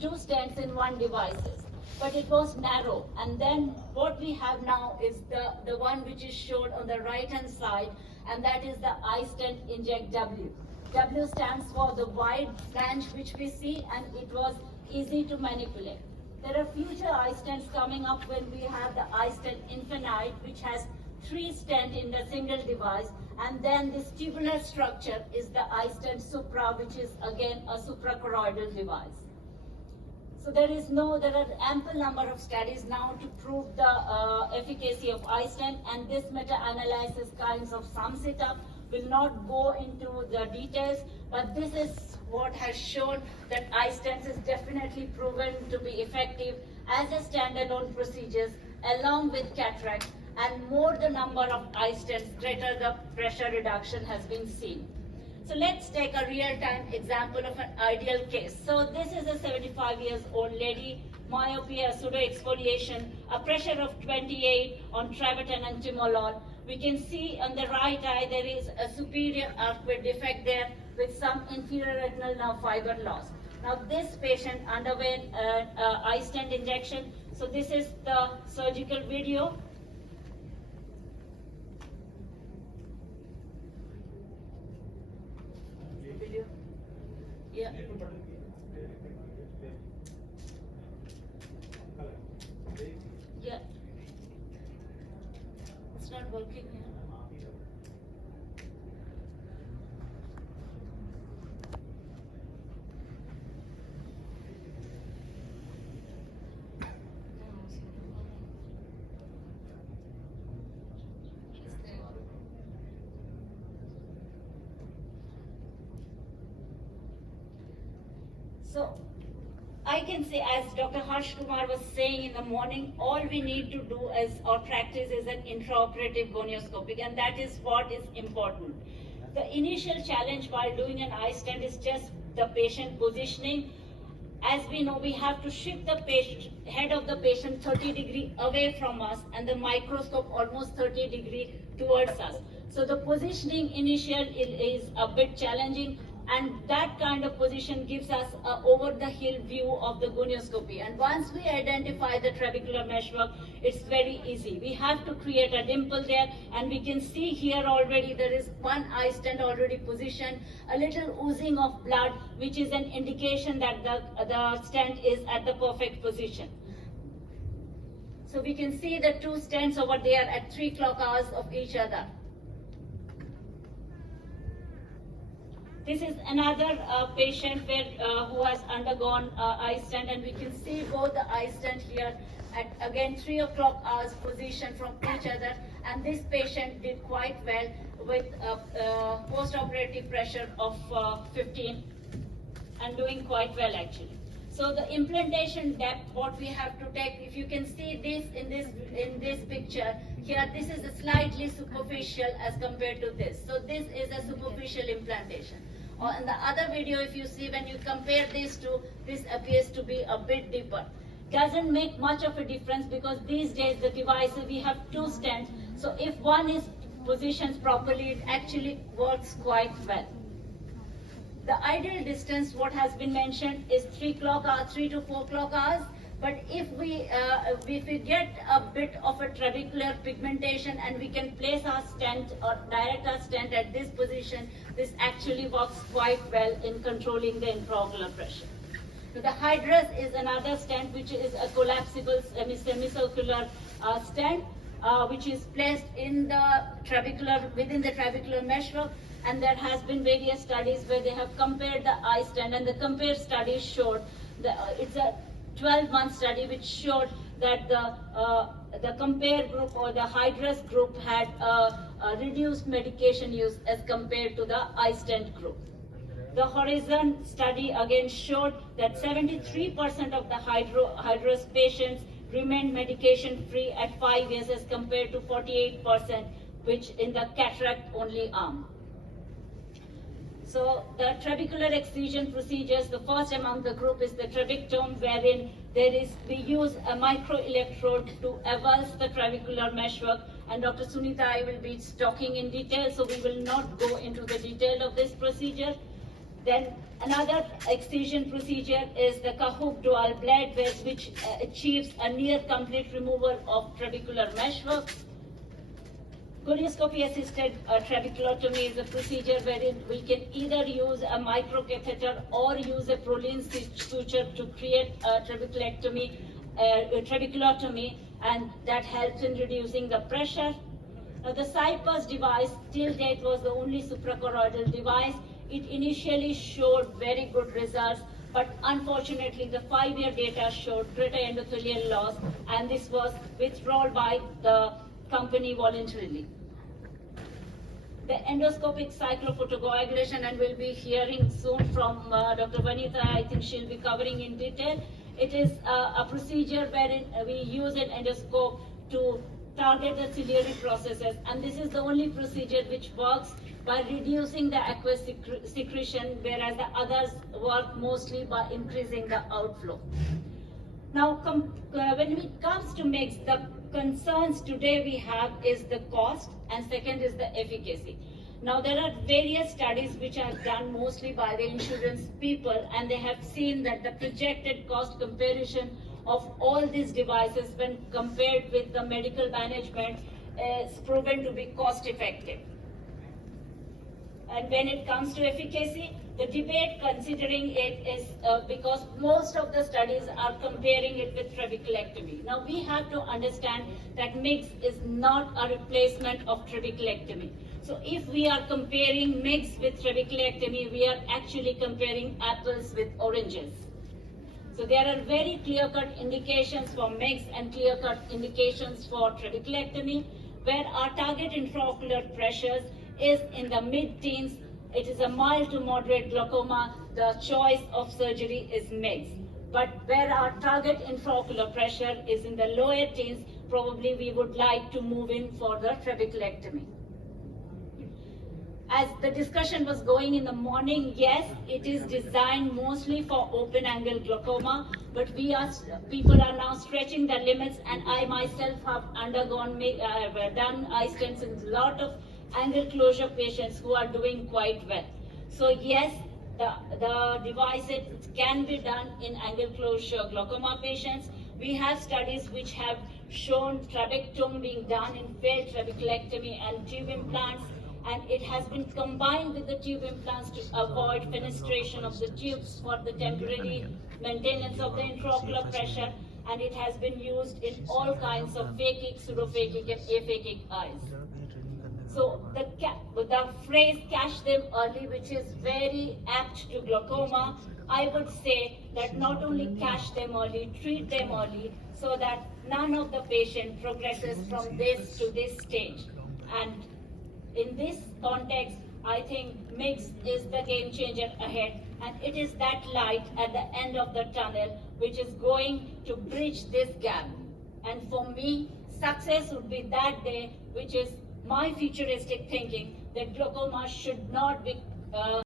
two stents in one devices, but it was narrow. And then what we have now is the one which is shown on the right hand side, and that is the iStent Inject W. W stands for the wide flange which we see, and it was easy to manipulate. There are future iStents coming up when we have the iStent Infinite, which has 3 stents in the single device, and then this tubular structure is the iStent Supra, which is again a suprachoroidal device. So there are ample number of studies now to prove the efficacy of iStent, and this meta-analysis kinds of sums it up. Will not go into the details, but this is what has shown that iStent is definitely proven to be effective as a standalone procedures along with cataract, and more the number of iStents, greater the pressure reduction has been seen. So let's take a real-time example of an ideal case. So this is a 75 years old lady, myopia, pseudo-exfoliation, a pressure of 28 on travetin and timolol. We can see on the right eye there is a superior arcuate defect there with some inferior retinal nerve fiber loss. Now this patient underwent iStent injection. So this is the surgical video. Yeah. Yeah. It's not working here. So I can say, as Dr. Harsh Kumar was saying in the morning, all we need to do as our practice is an intraoperative gonioscopic, and that is what is important. The initial challenge while doing an iStent is just the patient positioning. As we know, we have to shift the head of the patient 30 degrees away from us and the microscope almost 30 degrees towards us. So the positioning initial is a bit challenging, and that kind of position gives us an over-the-hill view of the gonioscopy. And once we identify the trabecular meshwork, it's very easy. We have to create a dimple there, and we can see here already there is one iStent already positioned, a little oozing of blood, which is an indication that the stent is at the perfect position. So we can see the two stents over there at 3 clock hours of each other. This is another patient who has undergone iStent, and we can see both the iStent here at again 3 o'clock hours position from each other, and this patient did quite well with post-operative pressure of 15 and doing quite well actually. So the implantation depth, what we have to take, if you can see this in this picture here, this is a slightly superficial as compared to this. So this is a superficial implantation. Or in the other video, if you see, when you compare these two, this appears to be a bit deeper. Doesn't make much of a difference because these days the devices, we have 2 stents. So if one is positioned properly, it actually works quite well. The ideal distance, what has been mentioned, is 3 clock hours, 3 to 4 clock hours. But if we get a bit of a trabecular pigmentation and we can place our stent or direct our stent at this position, this actually works quite well in controlling the intraocular pressure. So the Hydrus is another stent which is a collapsible semicircular stent which is placed in the within the trabecular meshwork, and there has been various studies where they have compared the iStent, and the compare studies showed it's a 12-month study which showed that the compare group or the Hydrus group had a reduced medication use as compared to the iStent group. The Horizon study again showed that 73% of the Hydrus patients remained medication-free at 5 years as compared to 48% which in the cataract-only arm. So the trabecular excision procedures, the first among the group is the trabectome, wherein we use a microelectrode to avulse the trabecular meshwork, and Dr. Sunita will be talking in detail, so we will not go into the detail of this procedure. Then another excision procedure is the Cahoop dual blade, which achieves a near complete removal of trabecular meshwork. Conioscopy assisted trabeculotomy is a procedure wherein we can either use a microcatheter or use a Prolene suture to create a trabeculotomy, and that helps in reducing the pressure. Now, the Cypress device till date was the only suprachoroidal device. It initially showed very good results, but unfortunately the 5-year data showed greater endothelial loss, and this was withdrawn by the company voluntarily. The endoscopic cyclophotocoagulation, and we'll be hearing soon from Dr. Vanitha, I think she'll be covering in detail. It is a procedure wherein we use an endoscope to target the ciliary processes, and this is the only procedure which works by reducing the aqueous secretion, whereas the others work mostly by increasing the outflow. Now, when it comes to MiGs, the concerns today we have is the cost, and second is the efficacy. Now, there are various studies which are done mostly by the insurance people, and they have seen that the projected cost comparison of all these devices when compared with the medical management is proven to be cost effective. And when it comes to efficacy, the debate considering it is because most of the studies are comparing it with trabeculectomy. Now, we have to understand that MiGs is not a replacement of trabeculectomy. So if we are comparing MiGs with trabeculectomy, we are actually comparing apples with oranges. So there are very clear-cut indications for MiGs and clear-cut indications for trabeculectomy, where our target intraocular pressures is in the mid-teens. It is a mild to moderate glaucoma. The choice of surgery is MiGs. But where our target intraocular pressure is in the lower teens, probably we would like to move in for the trabeculectomy. As the discussion was going in the morning, yes, it is designed mostly for open angle glaucoma, but people are now stretching their limits, and I myself have undergone, done eye stents in a lot of angle closure patients who are doing quite well. So yes, the devices can be done in angle closure glaucoma patients. We have studies which have shown trabectome being done in failed trabeculectomy and tube implants, and it has been combined with the tube implants to avoid fenestration of the tubes for the temporary maintenance of the intraocular pressure, and it has been used in all kinds of phakic, pseudophakic, and aphakic eyes. So the phrase "catch them early," which is very apt to glaucoma, I would say that not only catch them early, treat them early, so that none of the patient progresses from this to this stage. And in this context, I think MiGs is the game changer ahead, and it is that light at the end of the tunnel which is going to bridge this gap. And for me, success would be that day, which is my futuristic thinking that glaucoma should not be